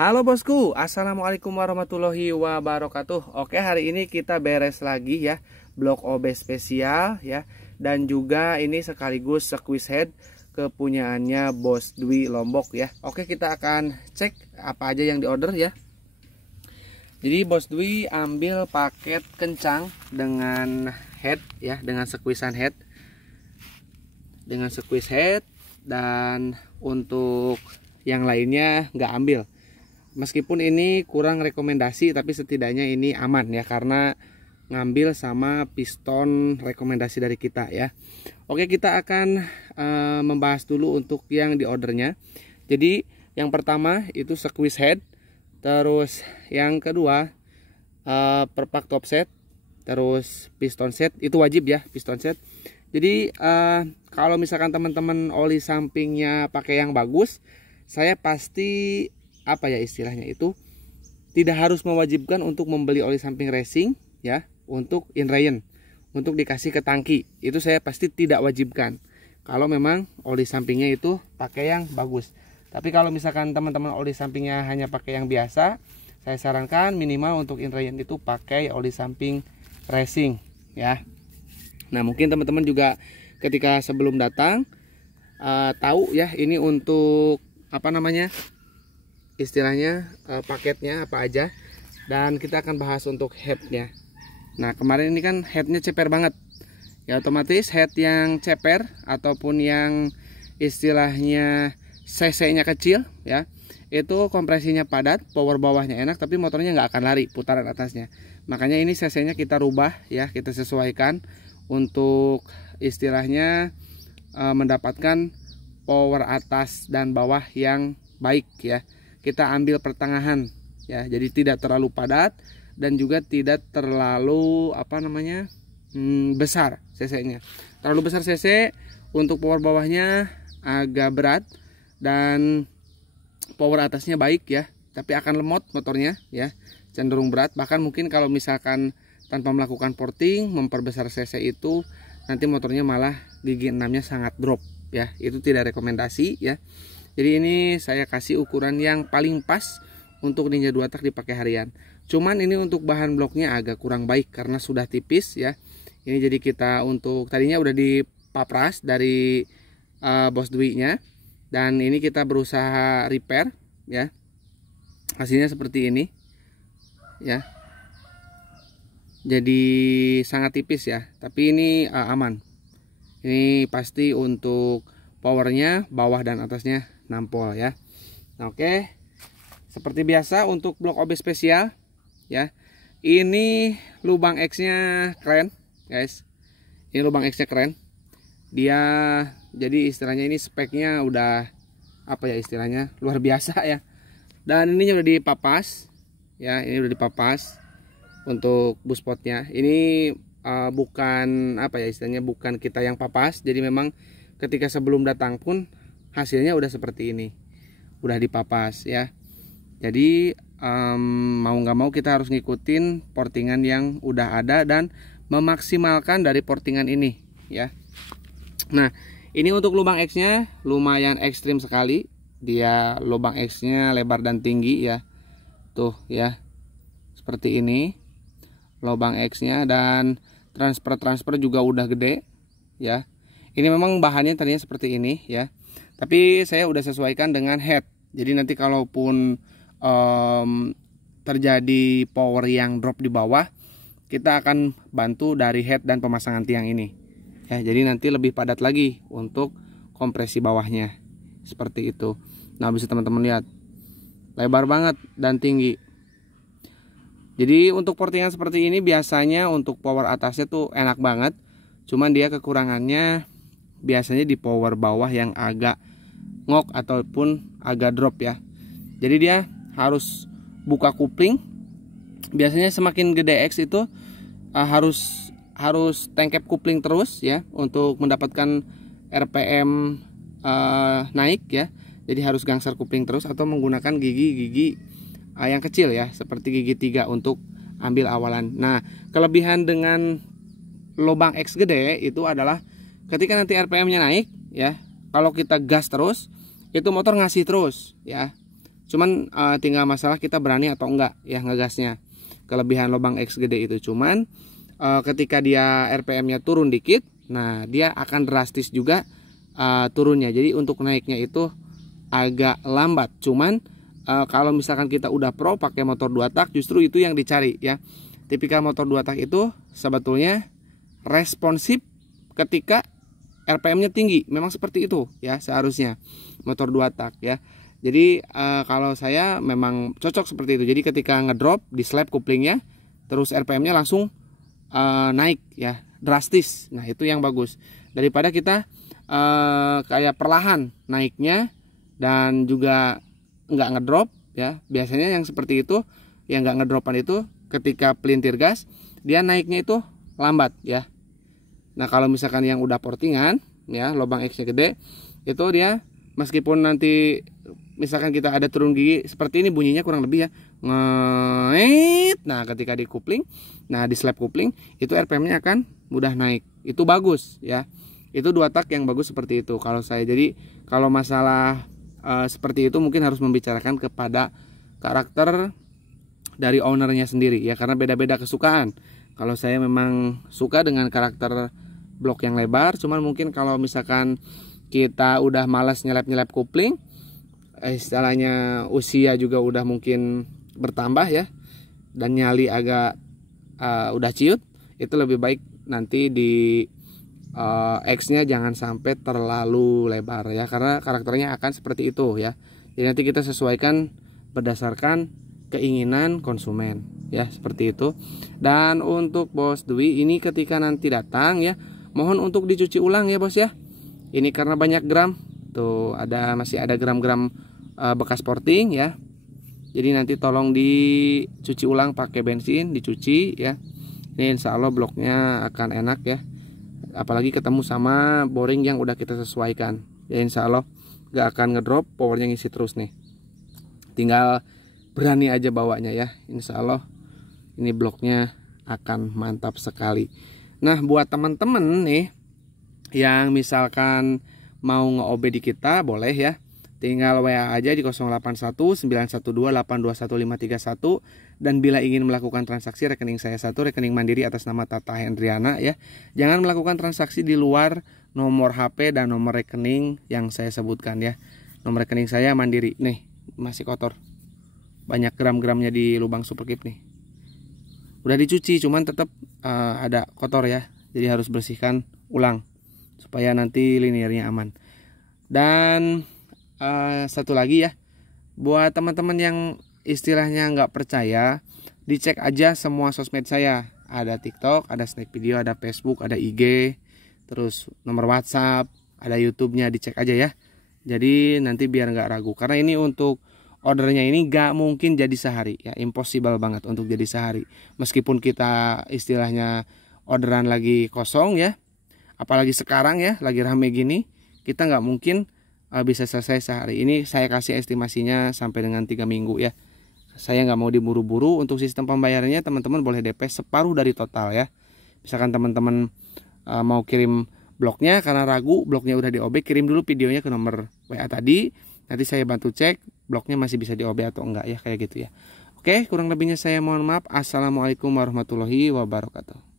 Halo bosku, assalamualaikum warahmatullahi wabarakatuh. Oke, hari ini kita beres lagi ya blok OB spesial ya. Dan juga ini sekaligus squeeze head kepunyaannya Bos Dwi Lombok ya. Oke, kita akan cek apa aja yang diorder ya. Jadi Bos Dwi ambil paket kencang dengan head ya, dengan squeeze head. Dengan squeeze head, dan untuk yang lainnya nggak ambil. Meskipun ini kurang rekomendasi, tapi setidaknya ini aman ya, karena ngambil sama piston rekomendasi dari kita ya. Oke, kita akan membahas dulu untuk yang di ordernya. Jadi yang pertama itu squeeze head, terus yang kedua perpak top set, terus piston set. Itu wajib ya, piston set. Jadi kalau misalkan teman-teman oli sampingnya pakai yang bagus, saya pasti apa ya istilahnya itu, tidak harus mewajibkan untuk membeli oli samping racing ya untuk inrain, untuk dikasih ke tangki. Itu saya pasti tidak wajibkan kalau memang oli sampingnya itu pakai yang bagus. Tapi kalau misalkan teman-teman oli sampingnya hanya pakai yang biasa, saya sarankan minimal untuk inrain itu pakai oli samping racing ya. Nah, mungkin teman-teman juga ketika sebelum datang tahu ya ini untuk apa namanya, istilahnya paketnya apa aja, dan kita akan bahas untuk headnya. Nah, kemarin ini kan headnya ceper banget ya, otomatis head yang ceper ataupun yang istilahnya cc nya kecil ya, itu kompresinya padat, power bawahnya enak, tapi motornya nggak akan lari putaran atasnya. Makanya ini cc nya kita rubah ya, kita sesuaikan untuk istilahnya mendapatkan power atas dan bawah yang baik ya. Kita ambil pertengahan ya, jadi tidak terlalu padat dan juga tidak terlalu apa namanya besar cc-nya. Terlalu besar cc untuk power bawahnya agak berat dan power atasnya baik ya, tapi akan lemot motornya ya, cenderung berat. Bahkan mungkin kalau misalkan tanpa melakukan porting memperbesar cc itu, nanti motornya malah gigi 6-nya sangat drop ya. Itu tidak rekomendasi ya. Jadi ini saya kasih ukuran yang paling pas untuk Ninja 2 tak dipakai harian. Cuman ini untuk bahan bloknya agak kurang baik karena sudah tipis ya. Ini jadi kita untuk tadinya udah dipapras dari Bos Dwi nya, dan ini kita berusaha repair ya. Hasilnya seperti ini ya. Jadi sangat tipis ya, tapi ini aman. Ini pasti untuk powernya bawah dan atasnya nampol ya. Nah, oke, seperti biasa untuk blok OB spesial ya, ini lubang X nya keren guys. Ini lubang X nya keren, dia jadi istilahnya ini speknya udah apa ya istilahnya, luar biasa ya. Dan ini udah dipapas ya, ini udah dipapas untuk buspotnya. Ini bukan apa ya istilahnya, bukan kita yang papas, jadi memang ketika sebelum datang pun hasilnya udah seperti ini, udah dipapas ya. Jadi mau nggak mau kita harus ngikutin portingan yang udah ada dan memaksimalkan dari portingan ini ya. Nah, ini untuk lubang X nya lumayan ekstrim sekali, dia lubang X nya lebar dan tinggi ya, tuh ya, seperti ini lubang X nya, dan transfer juga udah gede ya. Ini memang bahannya tadinya seperti ini ya, tapi saya udah sesuaikan dengan head. Jadi nanti kalaupun terjadi power yang drop di bawah, kita akan bantu dari head dan pemasangan tiang ini ya. Jadi nanti lebih padat lagi untuk kompresi bawahnya seperti itu. Nah, bisa teman-teman lihat lebar banget dan tinggi. Jadi untuk portingan seperti ini biasanya untuk power atasnya tuh enak banget, cuman dia kekurangannya biasanya di power bawah yang agak ngok ataupun agak drop ya. Jadi dia harus buka kupling. Biasanya semakin gede X itu harus tangkap kupling terus ya untuk mendapatkan RPM naik ya. Jadi harus gangster kupling terus atau menggunakan gigi-gigi yang kecil ya, seperti gigi 3 untuk ambil awalan. Nah, kelebihan dengan lubang X gede itu adalah ketika nanti RPM nya naik ya, kalau kita gas terus itu motor ngasih terus ya. Cuman tinggal masalah kita berani atau enggak ya ngegasnya. Kelebihan lubang X gede itu cuman ketika dia RPM-nya turun dikit, nah dia akan drastis juga turunnya. Jadi untuk naiknya itu agak lambat. Cuman kalau misalkan kita udah pro pakai motor 2 tak, justru itu yang dicari ya. Tipikal motor 2 tak itu sebetulnya responsif ketika RPM-nya tinggi. Memang seperti itu ya seharusnya motor 2 tak ya. Jadi kalau saya memang cocok seperti itu. Jadi ketika ngedrop di slap couplingnya, terus RPM-nya langsung naik ya, drastis. Nah itu yang bagus. Daripada kita kayak perlahan naiknya dan juga nggak ngedrop ya. Biasanya yang seperti itu, yang nggak ngedropan itu ketika pelintir gas dia naiknya itu lambat ya. Nah kalau misalkan yang udah portingan ya, lubang X-nya gede, itu dia meskipun nanti misalkan kita ada turun gigi seperti ini, bunyinya kurang lebih ya ngeet. Nah ketika di coupling, nah di slap coupling itu RPM-nya akan mudah naik. Itu bagus ya. Itu 2 tak yang bagus seperti itu kalau saya. Jadi kalau masalah seperti itu mungkin harus membicarakan kepada karakter dari ownernya sendiri ya, karena beda-beda kesukaan. Kalau saya memang suka dengan karakter blok yang lebar, cuman mungkin kalau misalkan kita udah malas nyelap-nyelap coupling, istilahnya usia juga udah mungkin bertambah ya, dan nyali agak udah ciut, itu lebih baik nanti di X-nya jangan sampai terlalu lebar ya, karena karakternya akan seperti itu ya. Jadi nanti kita sesuaikan berdasarkan keinginan konsumen ya, seperti itu. Dan untuk Bos Dwi ini ketika nanti datang ya, mohon untuk dicuci ulang ya Bos ya. Ini karena banyak gram tuh, masih ada gram-gram bekas porting ya. Jadi nanti tolong dicuci ulang pakai bensin, dicuci ya. Ini insya Allah bloknya akan enak ya. Apalagi ketemu sama boring yang udah kita sesuaikan ya, insya Allah gak akan ngedrop, powernya ngisi terus nih. Tinggal berani aja bawanya ya, insya Allah ini bloknya akan mantap sekali. Nah buat teman-teman nih yang misalkan mau nge-OB di kita, boleh ya, tinggal WA aja di 081912821531, dan bila ingin melakukan transaksi rekening saya satu, rekening Mandiri atas nama Tata Hendriana ya. Jangan melakukan transaksi di luar nomor HP dan nomor rekening yang saya sebutkan ya. Nomor rekening saya Mandiri. Nih, masih kotor. Banyak gram-gramnya di lubang superkip nih. Udah dicuci cuman tetap ada kotor ya. Jadi harus bersihkan ulang supaya nanti liniernya aman. Dan satu lagi ya, buat teman-teman yang istilahnya nggak percaya, dicek aja semua sosmed saya. Ada TikTok, ada Snack Video, ada Facebook, ada IG, terus nomor WhatsApp, ada YouTube-nya, dicek aja ya. Jadi nanti biar nggak ragu, karena ini untuk ordernya ini nggak mungkin jadi sehari ya, impossible banget untuk jadi sehari. Meskipun kita istilahnya orderan lagi kosong ya, apalagi sekarang ya lagi rame gini, kita nggak mungkin bisa selesai sehari. Ini saya kasih estimasinya sampai dengan 3 minggu ya. Saya nggak mau diburu-buru. Untuk sistem pembayarannya teman-teman boleh DP separuh dari total ya. Misalkan teman-teman mau kirim bloknya karena ragu bloknya udah di OB, kirim dulu videonya ke nomor WA tadi. Nanti saya bantu cek bloknya masih bisa di OB atau enggak ya, kayak gitu ya. Oke, kurang lebihnya saya mohon maaf. Assalamualaikum warahmatullahi wabarakatuh.